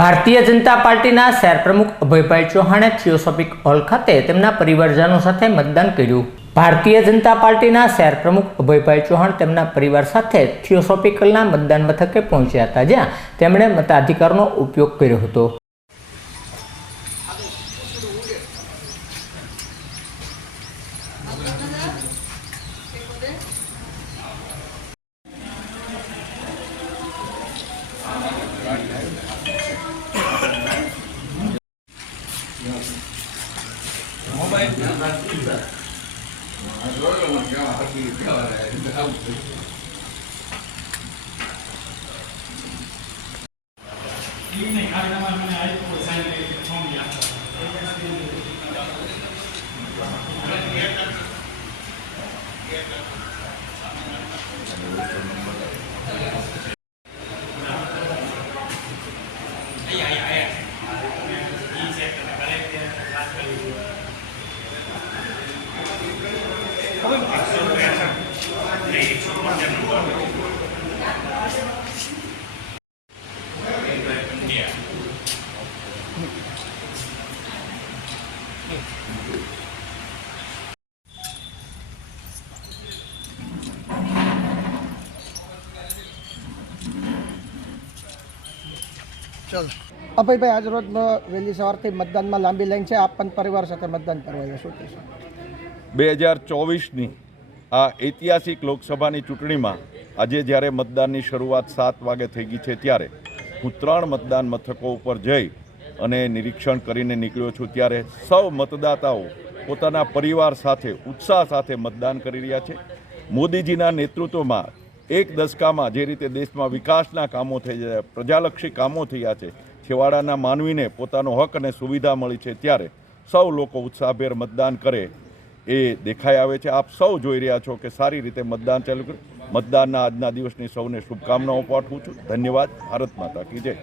ભારતીય જનતા પાર્ટીના શહેર પ્રમુખ અભયભાઈ ચૌહાણે થિયોસોફિક હોલ ખાતે તેમના પરિવારજનો સાથે મતદાન કર્યું। ભારતીય જનતા પાર્ટીના શહેર પ્રમુખ અભયભાઈ ચૌહાણ તેમના પરિવાર સાથે થિયોસોફિક હોલના મતદાન મથકે પહોંચ્યા હતા, જ્યાં તેમણે મતાધિકારનો ઉપયોગ કર્યો હતો। चलो अभय भाई, आज रोज वहेली सवारथी मतदान में लांबी लाइन है। आप परिवार साथ मतदान करवा शू कहो? 2024 आ ऐतिहासिक लोकसभा चूंटणी में आज जयरे मतदान की शुरुआत 7 वागे थई गई है, त्यारे हूँ 3 मतदान मथकों पर जई अने निरीक्षण करीने निकळ्यो छुं। त्यारे सौ मतदाताओं पोताना परिवार साथे उत्साह साथे मतदान करी रह्या छे। मोदीजीना नेतृत्व में एक दशका में जे रीते देश में विकासना कामों थया, प्रजालक्षी कामों थया छे, छेवाड़ाना मानवीने पोतानो हक अने सुविधा मळी छे, त्यारे सौ लोको उत्साहभेर मतदान करे ए देखाई आवे छे। आप सौ जोई रह्या छो के सारी रीते मतदान चालू कर्युं। मतदानना आजना दिवसनी सौने शुभकामनाओं पाठवुं छुं। धन्यवाद। भारत माता की जय।